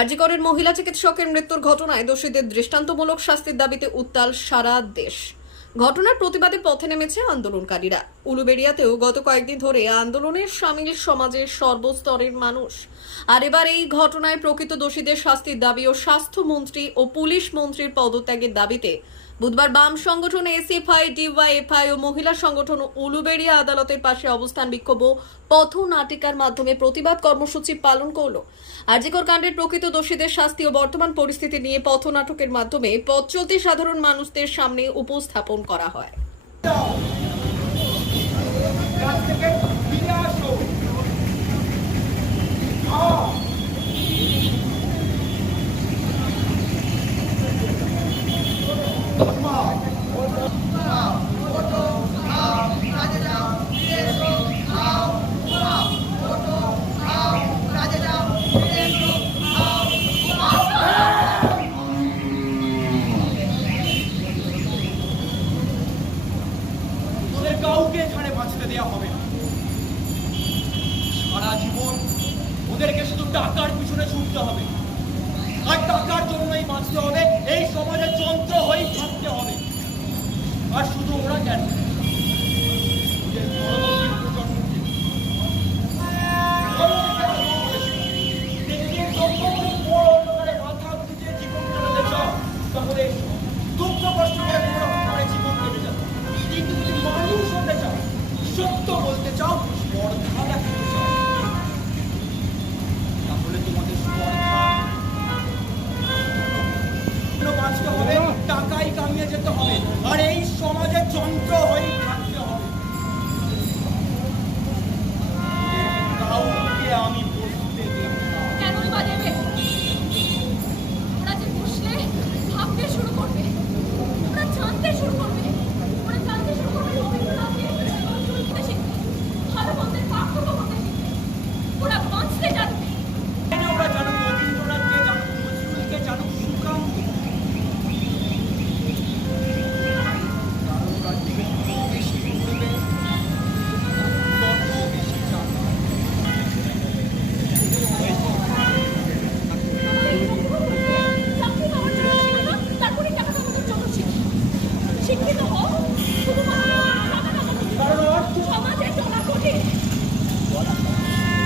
আরজিকরের মহিলা চিকিৎসকের মৃত্যুর ঘটনায় দোষীদের দৃষ্টান্তমূলক শাস্তির দাবিতে উত্তাল সারা দেশ। ঘটনার প্রতিবাদে পথে নেমেছে আন্দোলনকারীরা। উলুবেড়িয়াতেও গত কয়েকদিন ধরে আন্দোলনের সামিল সমাজের সর্বস্তরের মানুষ। আর এবার এই ঘটনায় প্রকৃত দোষীদের শাস্তির দাবি ও স্বাস্থ্যমন্ত্রী ও পুলিশ মন্ত্রীর পদত্যাগের দাবিতে বুধবার বাম সংগঠন এসএফআই, ডিওয়াইএফআই ও মহিলা সংগঠন উলুবেড়িয়া আদালতের পাশে অবস্থান বিক্ষোভ ও পথনাটিকার মাধ্যমে প্রতিবাদ কর্মসূচি পালন করল। আরজিকর কাণ্ডের প্রকৃত দোষীদের শাস্তি ও বর্তমান পরিস্থিতি নিয়ে পথনাটকের মাধ্যমে পথ চলতি সাধারণ মানুষদের সামনে উপস্থাপন করা হয়। কাউকে এখানে বাঁচতে দেওয়া হবে না। সারা জীবন ওদেরকে শুধু টাকার পিছনে ছুটতে হবে, আর টাকার জন্যই বাঁচতে হবে। এই সমাজে যন্ত্র হয়েই থাকতে হবে। আর শুধু ওরা কেন, মাথা গুঁজে জীবন চালাতে চাও, তাহলে দুঃখ কষ্ট করে কোনো রকম করে জীবন কেটে যাবে। কিন্তু যদি মানুষ হতে চাও, সত্য বলতে চাও, স্পর্ধা দেখাতে চাও, তাহলে তোমাদের স্পর্ধা বাঁচতে হবে, টাকাই কামিয়ে যেতে হবে, আর এই সমাজের যন্ত্র হয়েই থাকতে হবে। কাউকে আমি বসতে দেব না। কেনই বা দেবে? ওরা যে বসলে ভাবতে শুরু করবে, ওরা জানতে শুরু করবে, ওরা জানতে শুরু করবে রবীন্দ্রনাথকে চলতে শিখবে, ভালো মন্দের পার্থক্য করতে শিখবে, ওরা বাঁচতে জানবে। ওরা জানুক রবীন্দ্রনাথকে, জানুক নজরুলকে, জানুক সুকান্তকে। শিক্ষিত হোক, সমাজে চলা কঠিন,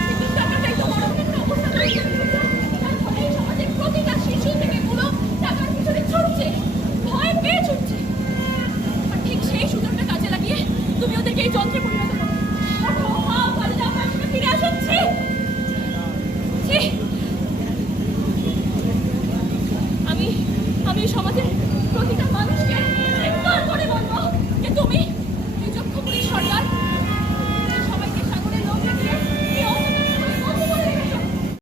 কিন্তু টাকাটাই তো বড় একটা অবস্থা তৈরি করে দিয়েছে। তার ফলে এই সমাজের প্রতিটা শিশু থেকে বুড়ো টাকার পিছনে ছুটছে, ভয় পেয়ে ছুটছে। আর ঠিক সেই সুযোগটা কাজে লাগিয়ে তুমি ওদেরকে এই যন্ত্রে পরিণত করো। ফিরে আসছে। আমি সমাজের